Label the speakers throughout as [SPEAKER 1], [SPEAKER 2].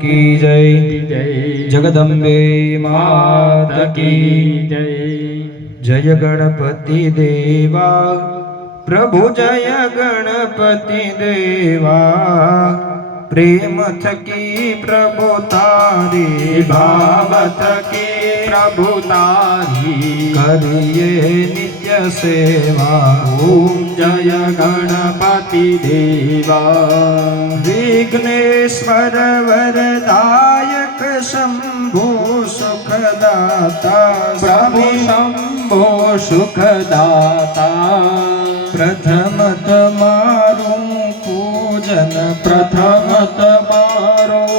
[SPEAKER 1] કી
[SPEAKER 2] જય
[SPEAKER 1] જગદંબે માત કી
[SPEAKER 2] જય
[SPEAKER 1] જય ગણપતિ દેવા પ્રભુ જય ગણપતિ દેવા પ્રેમ થકી પ્રભુ તારી
[SPEAKER 2] ભાવ થકી प्रभुता
[SPEAKER 1] करिए नित्य सेवा।
[SPEAKER 2] ओम जय गणपति देवा।
[SPEAKER 1] विघ्नेश्वर वरदायक शंभु सुखदाता।
[SPEAKER 2] प्रभु शम्भो सुखदाता।
[SPEAKER 1] प्रथम तमारुं पूजन। प्रथम तमारो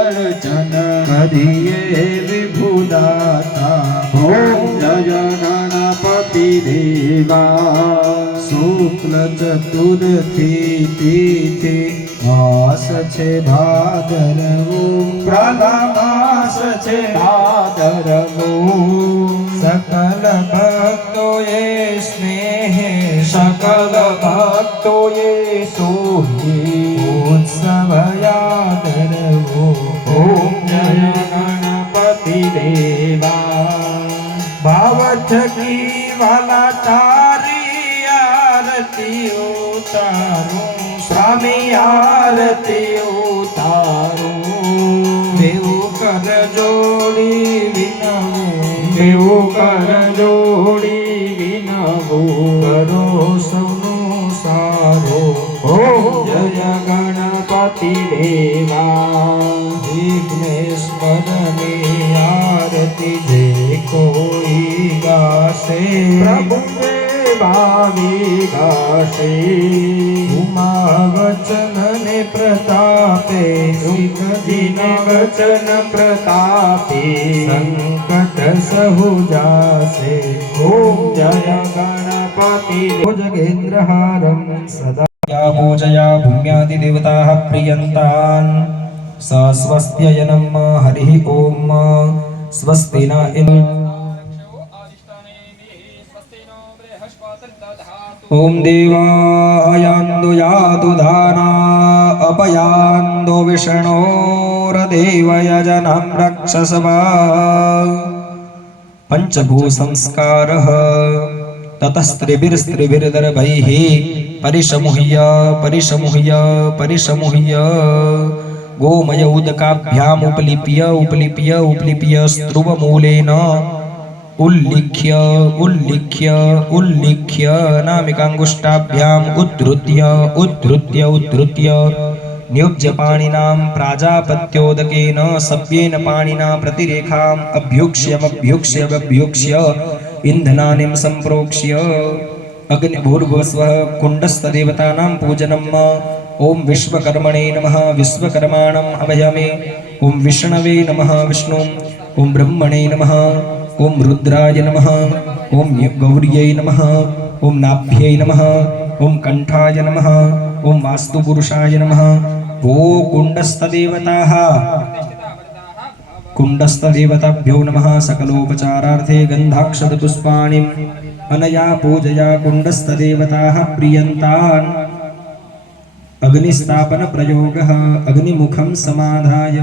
[SPEAKER 1] अर्चन
[SPEAKER 2] करिए भो जय गणपतिदेवा
[SPEAKER 1] सुप्नचतुर्वास छे भादरवो।
[SPEAKER 2] प्रलमास छे भादरवो।
[SPEAKER 1] सकल भक्तो
[SPEAKER 2] ये स्नेह। सकल भक्तो
[SPEAKER 1] ये सोहे। उत्सवयादरवो। તારી આરતી ઉતારું
[SPEAKER 2] સ્વામી આરતી ઉતારું.
[SPEAKER 1] દેવું કર જોડી વિનવું.
[SPEAKER 2] દેવું કર જોડી વિનવું.
[SPEAKER 1] કરો સૌનું સારો.
[SPEAKER 2] હો જય ગણપતિ દેવા.
[SPEAKER 1] વિઘ્નેશ્વરની આરતી से। प्रभु भावी
[SPEAKER 2] घसे उमा वचन
[SPEAKER 1] ने प्रतापे सुख दिन
[SPEAKER 2] वचन प्रतापे। संकट
[SPEAKER 1] सहु जासे ओम
[SPEAKER 2] जय गणपति। ओ
[SPEAKER 1] जगेन्द्र हारम सदा। या पूजया भूम्यादिदेवताः प्रियन्तान्। स स्वस्त्ययनं हरि ओम। स्वस्ति न इंद्र ॐ देवायान्दु यातु धाना अपयान्दु विष्णोरदेवयजनं रक्षसवा पञ्चभूसंस्कारः, ततस्त्रिभिर्स्त्रिभिर्दर्भैः परिसमुह्य परिसमुह्य परिसमुह्य गोमय उदकाभ्याम् उपलिप्य उपलिप्य उपलिप्य ઉલ્લિખ્ય ઉલ્લિખ્ય ઉલ્લિખ્ય નામિકાંગુષ્ટાભ્યામ ઉદ્ધૃત્ય ઉદ્ધૃત્ય ઉદ્ધૃત્ય નિયુજ્ય પાણીનામ પ્રાજાપત્યોદકેન સભ્યેન પાણીના પ્રતિરેખામ અભ્યુક્ષ્યમભ્યુક્ષ્યમભ્યુક્ષ્ય ઇંધનાનિમ સંપ્રોક્ષ્ય અગ્નિભૂર્ભુવસ્વ કુંડસ્થદેવતાનામ પૂજનમ ઓમ વિશ્વકર્મણે નમઃ વિશ્વકર્માણમ અભયમે ઓમ વિષ્ણવે નમઃ વિષ્ણુ ઓમ બ્રહ્મણે નમઃ ઓમ રુદ્રાય નમઃ, ઓમ ગૌર્યય નમઃ, ઓમ નાભ્યય નમઃ, ઓમ કંઠાય નમઃ, ઓમ વાસ્તુપુરુષાય નમઃ. ગો કુંડસ્તદેવતાઃ કુંડસ્તદેવતાભ્યો નમઃ. સકલોપચારાર્થે ગંધાક્ષતપુષ્પાણિ અનયા પૂજયા કુંડસ્તદેવતાઃ પ્રિયંતાન અગ્નિસ્થાપન પ્રયોગઃ અગ્નિમુખં સમાધાય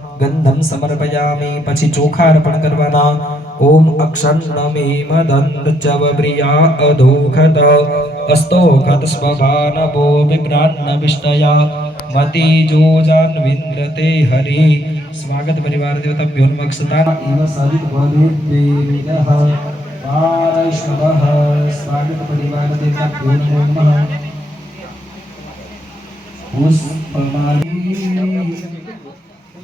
[SPEAKER 1] ગંધમ સમર્પયામિ પછી ચોખા અર્પણ કરવાના ઓમ અક્ષન્નમે મદંત ચવ પ્રિયા અધોખત અસ્તોખત સ્વભાનવો વિભ્રાન્ન વિષ્ટયા મતિ જોજાન વિન્દ્રતે હરિ સ્વાગત પરિવાર દેવતાભ્યો નમઃ ક્ષતા ઇવ સવિત ભવેદ્દેવિનઃ પારૈષ્ણવઃ સ્વાગત પરિવાર દેવતાભ્યો નમો નમઃ પુષ્પમાલી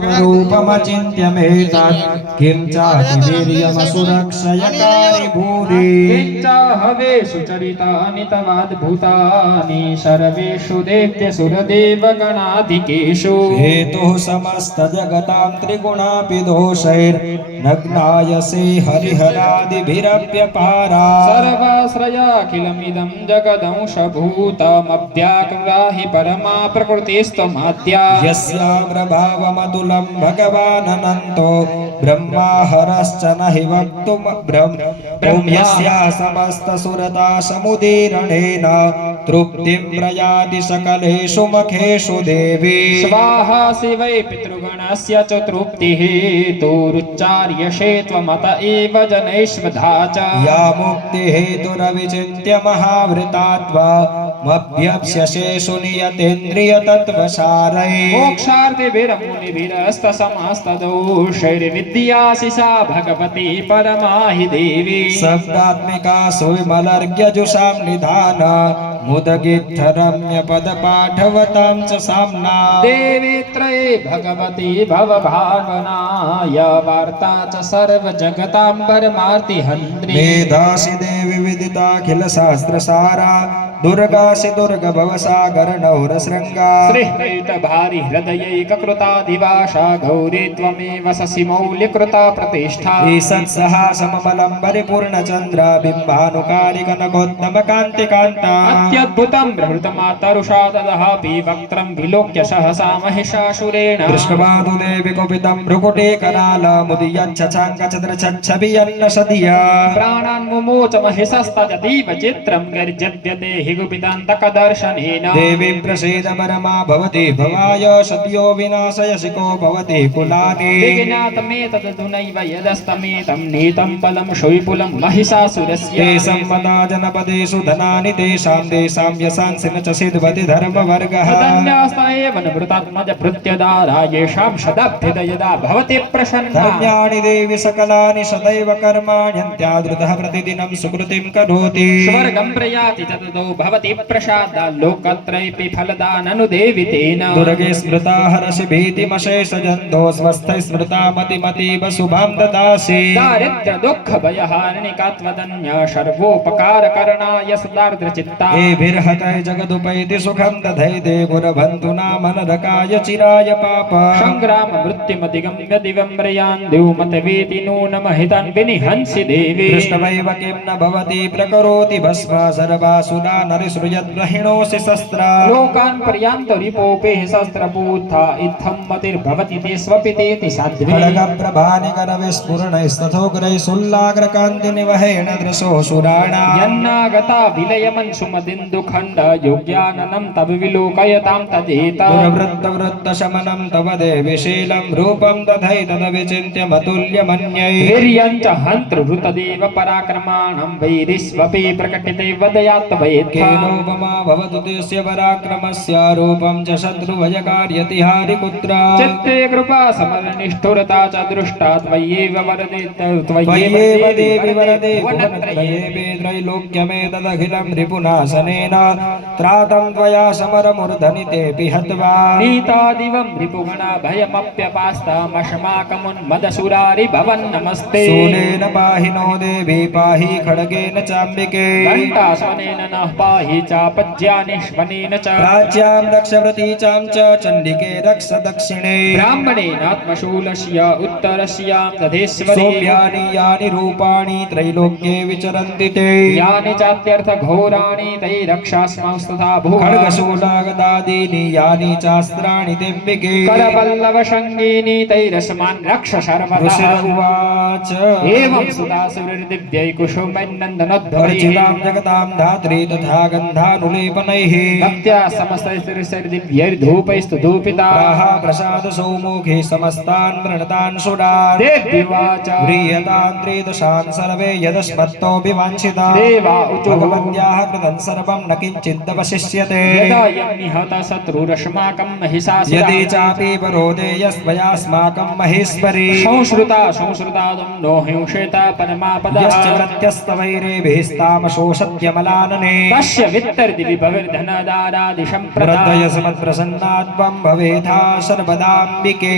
[SPEAKER 3] ડોલું
[SPEAKER 1] रूपमचिन्त्यमेतत् किं चातिवीर्यमसुरक्षयकारि भूरि
[SPEAKER 2] किञ्च हवे सुचरितानि तवाद्भुतानि सर्वेषु दैत्यसुरदेवगणाधिकेषु
[SPEAKER 1] हेतुः समस्तजगतां त्रिगुणापि दोषैर्नग्नायसे हरिहरादिभिरप्यपारा।
[SPEAKER 2] सर्वाश्रयाखिलमिदं जगदंशभूतमव्याकृराहि परमा
[SPEAKER 1] यस्याग्रभावमतुलं भगवाननन्तो ब्रह्माहरश्च न हि वक्तुं ब्रह्म यस्या समस्तसुरता समुदीरणेन તૃપ્તિમ પ્રજાતિ સકલેષુ મખેષુ દેવી
[SPEAKER 2] સ્વાહા શિવૈ પિતૃગણસ્ય ચ તૃપ્તિઃ દુરુચ્ચાર્યશે ત્વમત એવ જનૈષ્વધા ચ
[SPEAKER 1] યા મુક્તિ હેતુરવિચિત્ય મહાવૃતા ત્વમભ્યપ્સ્યશે
[SPEAKER 2] સુનિયતેન્દ્રિય તત્વસારૈ મોક્ષાર્થે ભીરમુનિભીરસ્ત સમસ્તદોષૈર્વિદ્યાસि सा ભગવતી પરમાહિ દેવી શબ્દાત્મિકા
[SPEAKER 1] સુવિમલર્ગ્યજુષામ નિધાન सुविमलर्घ्यजुषां निधान मुदगित्थरम्यपदपाठवतां च साम्ना
[SPEAKER 2] देवी त्रये भगवती भवभावनाय वार्ता च सर्वजगतां परमार्तिहन्त्री
[SPEAKER 1] मेधासि देवि विदिताखिलशास्त्रसारा दुर्गासि दुर्गभवसागरनौरशृङ्गा
[SPEAKER 2] श्रीहृतभारि हृदयैककृताधिवासा गौरी त्वमेव ससि मौल्यकृता प्रतिष्ठा
[SPEAKER 1] ईषत्सहा समबलं परिपूर्णचन्द्र बिम्बानुकारिकनकोत्तमकान्तिकान्ता
[SPEAKER 2] अत्यद्भुतं बृहृतमातरुषा ददहापि वक्त्रं विलोक्य सहसा महिषासुरेण
[SPEAKER 1] दृष्टवादु देवि कुपितं भ्रुकुटीकराल मुदीयच्छाङ्कचन्द्रच्छबियन्न सदिया
[SPEAKER 2] प्राणान् मुमोच महिषस्तदतीव चित्रं गर्जद्यते हि गुपितान्तकदर्शनेन
[SPEAKER 1] देवीं प्रसीद परमा भवति भवाय सद्यो विनाशयसि को भवति कुलानि
[SPEAKER 2] विज्ञातमेतदधुनैव यदस्तमेतं नीतं बलं शैपुलं महिषासुरस्य
[SPEAKER 1] ते सम्पदा जनपदेषु धनानि तेषां तेषां यशांसि न च सिद्ध्यति धर्मवर्गः
[SPEAKER 2] तदन्यास्त एव निवृतात्मज भृत्यदारा येषां शताब्धिद यदा भवति प्रसन्ना
[SPEAKER 1] धर्म्याणि देवि सकलानि सदैव कर्माण्यन्त्यादृतः प्रतिदिनं सुकृतिं करोति
[SPEAKER 2] स्वर्गं प्रयाति च ततो भवति प्रसादा लोकत्रयेऽपि फलदाननु देवि तेन
[SPEAKER 1] दुर्गे स्मृता हरसि भीतिमशेषजन्तो स्वस्थै स्मृता मतिमतीव शुभां ददासि।
[SPEAKER 2] दारिद्र्य दुःख भयहारिणिका त्वदन्य सर्वोपकारकरणाय सदार्द्रचित्ता
[SPEAKER 1] एभिर्हतै जगदुपैति सुखं दधैते गुरबन्धु नामनरकाय चिराय पाप।
[SPEAKER 2] सङ्ग्राम मृत्युमधिगम्य दिवं। म्रियान् द्युमतवेति नूनमहितान् विनिहंसि देवी
[SPEAKER 1] दृष्टवैव किं न भवति प्रकरोति भस्म सर्वासुरा नरिसृजद्ग्रहिणोऽसि शस्त्रा।
[SPEAKER 2] लोकान् पर्यान्त रिपोपे शस्त्रपूथा इत्थं मतिर्भवति ते स्वपि तेति साध्वी।
[SPEAKER 1] खड्गप्रभानिकरविस्फुरणैस्तथोग्रैः सुल्लाग्रकान्तिनिवहेण दृशोऽसुराणाम्
[SPEAKER 2] यन्नागता विलयमन्सुमदिन्दुखण्ड योग्याननं तव विलोकयतां तदेत।
[SPEAKER 1] दुर्वृत्तवृत्तशमनं तव देवि शीलं रूपं दधै तदविचिन्त्यमतुल्यमन्यै
[SPEAKER 2] वीर्यं च हन्तृहृतदेव पराक्रमाणं वैरिष्वपि प्रकटिते वदयात्वयेत्
[SPEAKER 1] केनोपमा भवतु तेस्य पराक्रमस्य रूपं च शत्रुभयकार्यतिहारि कुत्र
[SPEAKER 2] चित्ते कृपा समरनिष्ठुरता च दृष्टा त्वय्येव वरदे
[SPEAKER 1] त्वय्येव देवि वरदे
[SPEAKER 2] वनत्रये
[SPEAKER 1] भुवनत्रये त्रैलोक्यमेतदखिलं रिपुनाशनेन। त्रातं त्वया समरमूर्धनितेऽपि हत्वा।
[SPEAKER 2] नीतादिवं रिपुगणा भयमप्यपास्तामशमाकमुन्मदसुरारि भवन् नमस्ते
[SPEAKER 1] शूलेन पाहि नो देवी पाहि खड्गेन चाम्बिके।
[SPEAKER 2] घण्टास्वनेन नः पाहि चापज्यानिष्वनेन च।
[SPEAKER 1] राज्यां रक्षवृतीचां च चण्डिके रक्ष दक्षिणे
[SPEAKER 2] ब्राह्मणेनात्मशूलस्य उत्तरस्यां दधेश्वरी
[SPEAKER 1] यानि रूपाणि त्रैलोक्ये विचरन्ति ते।
[SPEAKER 2] यानि चात्यर्थघोराणि तै रक्षास्मांस्तथा भूः
[SPEAKER 1] खड्गशूलागदादीनि यानि चास्त्राणि दिव्यके
[SPEAKER 2] करपल्लवशङ्गीनि तैरस्मान् रक्ष
[SPEAKER 1] उवाच
[SPEAKER 2] एवं सुदासुरदिव्यै कुशुमैर्नन्दनोद्भवैः
[SPEAKER 1] जगतां धात्री तथा गन्धानुलेपनैः
[SPEAKER 2] भक्त्या समस्तैर्दिव्यैर्धूपैस्तु धूपिता
[SPEAKER 1] प्राह प्रसाद सौमुखे समस्तान् वृणतान् सुरान्
[SPEAKER 2] देव्युवाच
[SPEAKER 1] व्रीयतां त्रिदशान् सर्वे यदस्मत्तोऽभिवाञ्छिता
[SPEAKER 2] देवा ऊचुः
[SPEAKER 1] भगवत्याः कृतं सर्वं न किञ्चिदवशिष्यते
[SPEAKER 2] यदा यन्निहत शत्रुरस्माकं महिषासुरा
[SPEAKER 1] यदि चापि परोदेयस्त्वयास्माकं महेश्वरी
[SPEAKER 2] संश्रुता संश्रुतादं नो हिंसेत परमापदः
[SPEAKER 1] यश्च प्रत्यस्तवैरेभिस्तामशो सत्यमलानने
[SPEAKER 2] तस्य वित्तर्दि विभविर्धनदारादि
[SPEAKER 1] वृद्धय
[SPEAKER 2] सम्प्रदाय।
[SPEAKER 1] समत्प्रसन्नात्वं भवेथा सर्वदाम्बिके।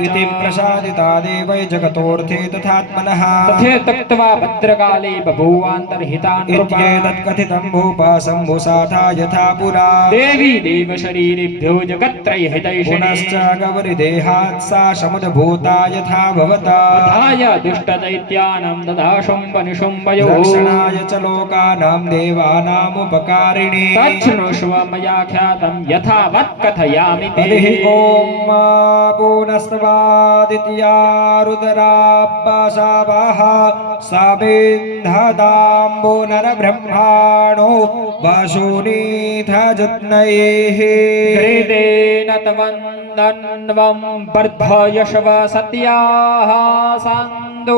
[SPEAKER 1] इति प्रसादिता देवै जगतोऽर्थे तथात्मनः।
[SPEAKER 2] तथे तक्त्वा भद्रकाले बभूवान्तर्हितान्
[SPEAKER 1] इत्येतत्कथितं भूपा शम्भुसाठा यथा पुरा।
[SPEAKER 2] देवी देवशरीरेभ्यो जगत्त्रयहितैषिणी
[SPEAKER 1] पुनश्च गौरिदेहात् सा समुद्भूता यथा भवता।
[SPEAKER 2] वधाय दुष्टदैत्यानां ददाशुम्बनिशुम्बयोः
[SPEAKER 1] रक्षणाय च लोकानां देवानामुपकारिणी।
[SPEAKER 2] तच्छृणुष्व मया ख्यातं यथावत् कथयामि ते।
[SPEAKER 1] हरिः ॐ पुनस्त्वादित्या रुद्राब्बाशावाः साबिन्धदाम्बो नरब्रह्माणो वाशुनीथ जत्नैः
[SPEAKER 2] हृदेन तवन्दन्वं वर्धयशव सत्याः सान्दोजमानस्य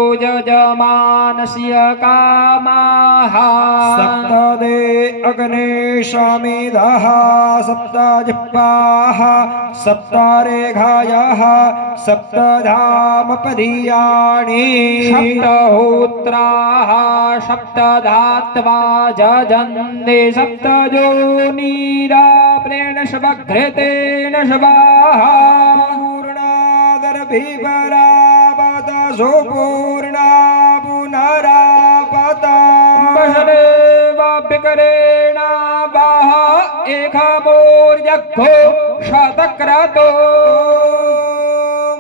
[SPEAKER 2] कामाः
[SPEAKER 1] सप्तदे अग्ने स्वामिदः सप्तजिह्वाः सप्तरेघायः सप्तधामपदीयाणि
[SPEAKER 2] सप्तहोत्राः सप्तधात्वा जजन्ते सप्तजोनीराप्रेण शवघृतेन शवाः
[SPEAKER 1] पूर्णादर्भिपरापत सुपूर्णा पुनरापता
[SPEAKER 2] वशदेवाभ्यकरेण वाह एकामोर्यग्भो शतक्रतो।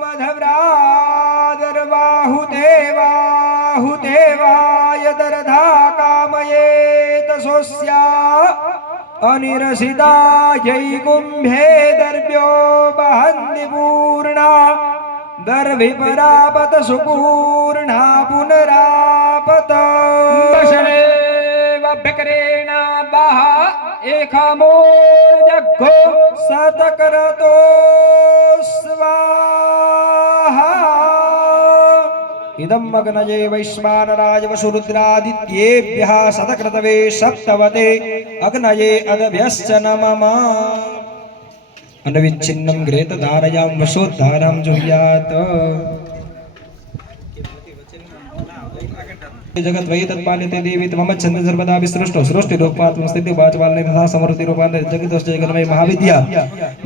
[SPEAKER 1] मधव्रादर्बाहुदेवाहुदेवाय दर्धा कामयेत सोऽस्या अनिरसितायै कुम्भे दर्भ्यो वहन्ति पूर्णा। दर्भिपरापत सुपूर्णा पुनरापत।
[SPEAKER 2] ભકરેણા બાહા એખામોર
[SPEAKER 1] જગ્ગો સતકરતો સ્વાહા ઇદમ મગ્નજે વૈશ્વાનરાજ વસુરુદ્રાદિત્યેભ્યઃ સતક્રતવે સપ્તવતે અગ્નયે અદભ્યશ્ચ નમઃ અનવિચ્છિન્નમ ગ્રેત ધારયામ વસોદ્ધારામ जगत वही तत्पालिते देवी मम छंद सर्वदा विसृष्टो। सृष्टि रूपात्म स्थिति वाचवालने तथा समृद्धि रूपांतर जगतश्च जगन्मय महाविद्या।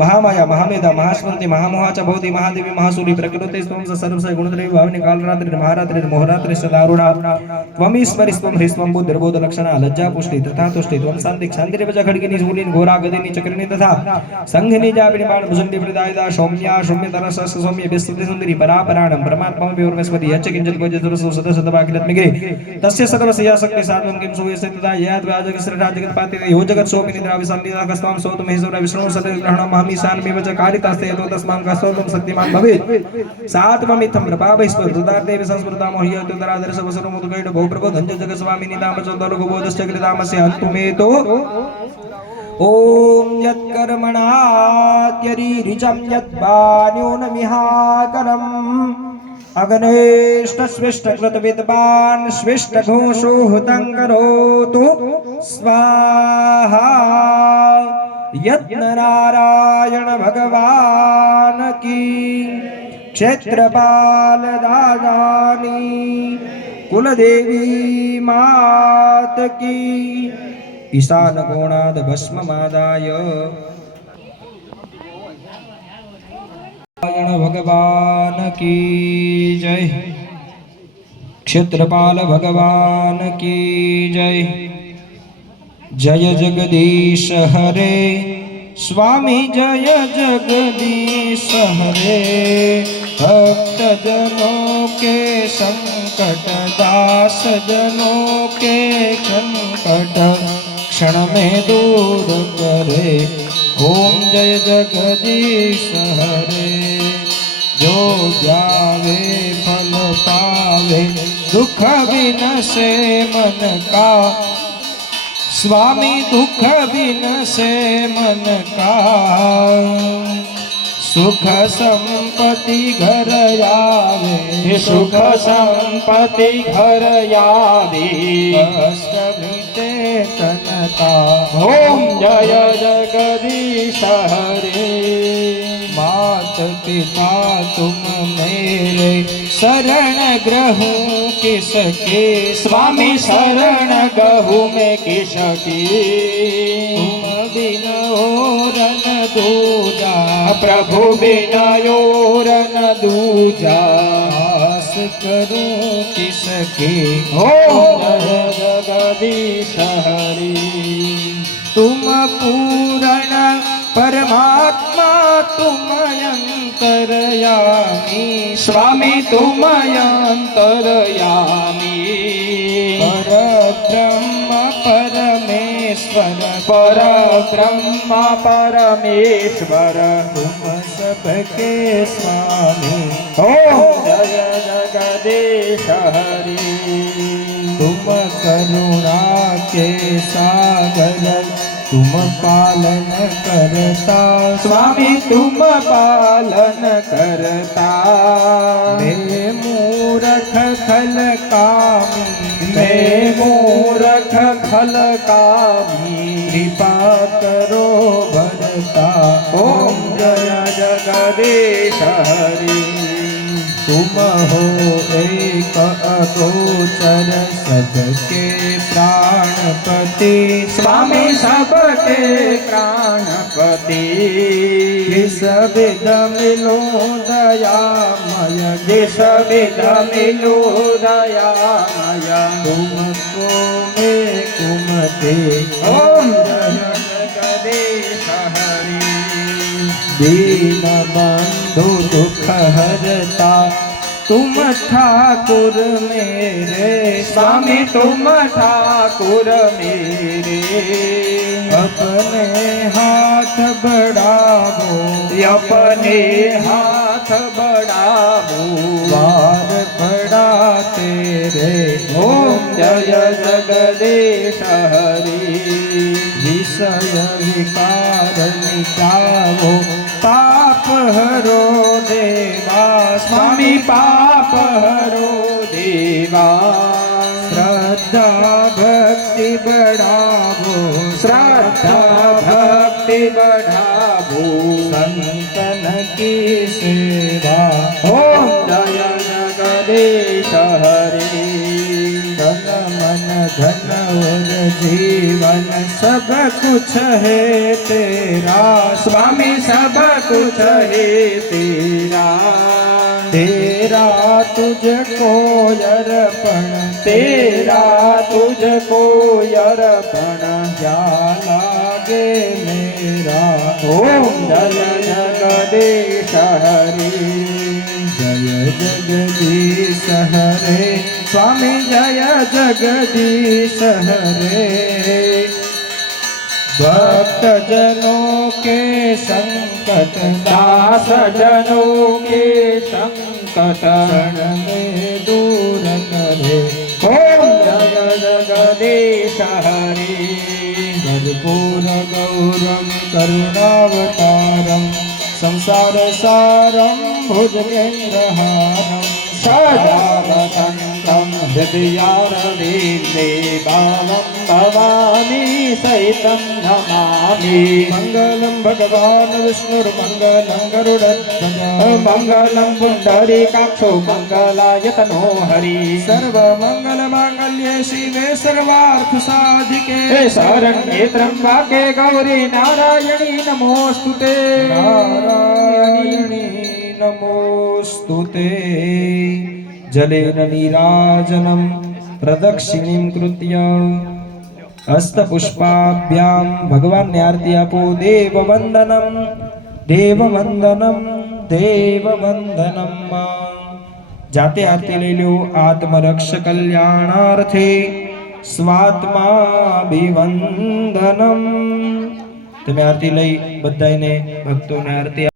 [SPEAKER 1] महामाया, महामेधा, महास्मृति महामोहा च महादेवी, महासूरि प्रकृते स्वं सर्वस्य गुणत्रय भावने कालरात्रि महारात्रि मोहरात्रि सदारुणा त्वमीश्वरि स्वं ह्रीस्वं बुद्धिर्बोध लक्षणा लज्जा पुष्टि तथा तुष्टि त्वं शान्ति क्षान्तिरेव च खड्गिनी शूलिनी घोरा, गदिनी, चक्रिणी तथा संघिनी, जापिनी, बाण भुजंडी प्रदायदा सौम्या सौम्यतरस सौम्य, विस्तृति सुंदरी परापराणं, परमात्मा विवर्मस्पति यच्च किंचित् क्वचित् सद सदभागिलत्मिगे तस्य सकलस्य या शक्ति साधनं किं यत् व्याजक श्रेष्ठा जगत्पाति यो जगत् सोपि निद्रा विसन्निधा कस्त्वां सोतु महेश्वर कारितास्ते यतो तस्मां कस्तोतं शक्तिमान् भवेत् सात्ममित्थं प्रपापैस्वर रुदार्देव संस्मृता जगस्वामिनि नाम च दलुगबोधश्च कृतामस्य हन्तुमेतो ॐ यत्कर्मणात्यरीरिचं અગનેષ્ટ શ્રેષ્ઠ કૃત વિદ્વાન શ્રેષ્ઠ ઘોષો હુતં કરોતુ સ્વાહા યત્ન નારાયણ ભગવાન કી ક્ષેત્રપાલ દાદાની કુલદેવી માત કી ઈશાન કોણાદ ભસ્મ માદાય नारायण भगवान की जय। क्षेत्रपाल भगवान की जय। जय जगदीश हरे। स्वामी जय जगदीश हरे। भक्त जनों के संकट, दास जनों के संकट, क्षण में दूर करे। ओम जय जगदीश हरे। जो जावे फल पावे दुख बिन से मन का। स्वामी दुख बिन से मन का। सुख संपत्ति घर आवे
[SPEAKER 2] सुख संपत्ति घर यादि
[SPEAKER 1] कष्ट मिटे तनता
[SPEAKER 2] ओम जय जगदीश हरे।
[SPEAKER 1] मात पिता, तुम मेरे शरण ग्रहूं किसके?
[SPEAKER 2] स्वामी शरण गहु में किसकी?
[SPEAKER 1] तुम बिन और न दूजा,
[SPEAKER 2] प्रभु बिनयोर न दूजा।
[SPEAKER 1] करूँ किसके?
[SPEAKER 2] जय जगदीश हरि।
[SPEAKER 1] तुम पूरण परमात्मा तुम अंतरयामी
[SPEAKER 2] स्वामी तुम अंतरयामी
[SPEAKER 1] पर ब्रह्म परमेश्वर
[SPEAKER 2] पर ब्रह्म परमेश्वर।
[SPEAKER 1] तुम सबके स्वामी।
[SPEAKER 2] ओम जय जगदीश हरि।
[SPEAKER 1] तुम करुणा के सागर तुम पालन करता।
[SPEAKER 2] स्वामी तुम पालन करता।
[SPEAKER 1] मैं मूरख खल कामी।
[SPEAKER 2] मैं मूरख खल कामी।
[SPEAKER 1] कृपा करो भरता।
[SPEAKER 2] ओम जय जगदीश हरि
[SPEAKER 1] तुम हो एक अगोचर सबके प्राणपति।
[SPEAKER 2] स्वामी सबके प्राणपति।
[SPEAKER 1] विध मिलो दयामय
[SPEAKER 2] विध मिलो दयामय
[SPEAKER 1] तुमको मैं कुमते।
[SPEAKER 2] ओम। जय जगदीश हरि।
[SPEAKER 1] दीन बंधु दुख हरता तुम ठाकुर मेरे,
[SPEAKER 2] स्वामी तुम ठाकुर मेरे।
[SPEAKER 1] अपने हाथ बढ़ावो
[SPEAKER 2] अपने हाथ बढ़ावो
[SPEAKER 1] बार बड़ा तेरे
[SPEAKER 2] ओम जय जगदीश हरि।
[SPEAKER 1] विषय विकार मिटावो पाप हरो देवा
[SPEAKER 2] स्वामी पाप हरो देवा
[SPEAKER 1] श्रद्धा भक्ति बढ़ावो
[SPEAKER 2] श्रद्धा भक्ति बढ़ावो
[SPEAKER 1] संतन की धन और जीवन सब कुछ है तेरा
[SPEAKER 2] स्वामी सब कुछ है तेरा
[SPEAKER 1] तेरा तुझको अर्पण
[SPEAKER 2] तेरा तुझको अर्पण
[SPEAKER 1] क्या लागे मेरा
[SPEAKER 2] ओम जय जगदीश हरि
[SPEAKER 1] जगदीश हरे स्वामी जय जगदीश हरे भक्त जनों के संकट
[SPEAKER 2] दास जनों के संकट
[SPEAKER 1] में दूर करे।
[SPEAKER 2] ओम जय जगदीश हरे
[SPEAKER 1] कर्पूर गौरम करुणावतारम संसार सारम भुजगेन्द्रहारम
[SPEAKER 2] सदा हृदयारविन्दे भावं भवानी सहितं नमामि।
[SPEAKER 1] मङ्गलं भगवान् विष्णुर्मङ्गलं गरुडध्वज
[SPEAKER 2] मङ्गलं पुण्डरीकाक्षो मङ्गलायतनो हरि।
[SPEAKER 1] सर्वमङ्गलमाङ्गल्ये शिवे सर्वार्थसाधिके।
[SPEAKER 2] शरण्ये त्र्यम्बके गौरी नारायणी नमोऽस्तु ते।
[SPEAKER 1] नारायणी नमोऽस्तु ते। જલેન નીરાજનમ પ્રદક્ષિણીમ કૃત્ય હસ્તપુષ્પાભ્યામ ભગવાનને આરતી આપો દેવ વંદનમ દેવ જાતે આરતી લઈ લો આત્મરક્ષ કલ્યાણાર્થે સ્વાત્માભિવંદનમ તમે આરતી લઈ બધાને ભક્તોને આરતી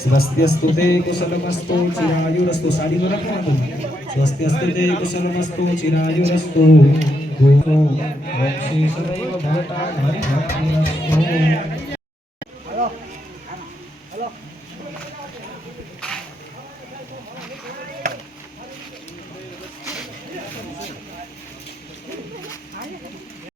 [SPEAKER 1] સ્વસ્ત્યસ્તુ તે કુશલમસ્તુ ચિરાયુરસ્તુ સાડીનો રાખવાનું સ્વસ્ત્યસ્તુ તે કુશલમસ્તુ ચિરાયુરસ્તુ ગોરો મોક્ષે સદૈવ ભવતા હરિભક્તિરસ્તુ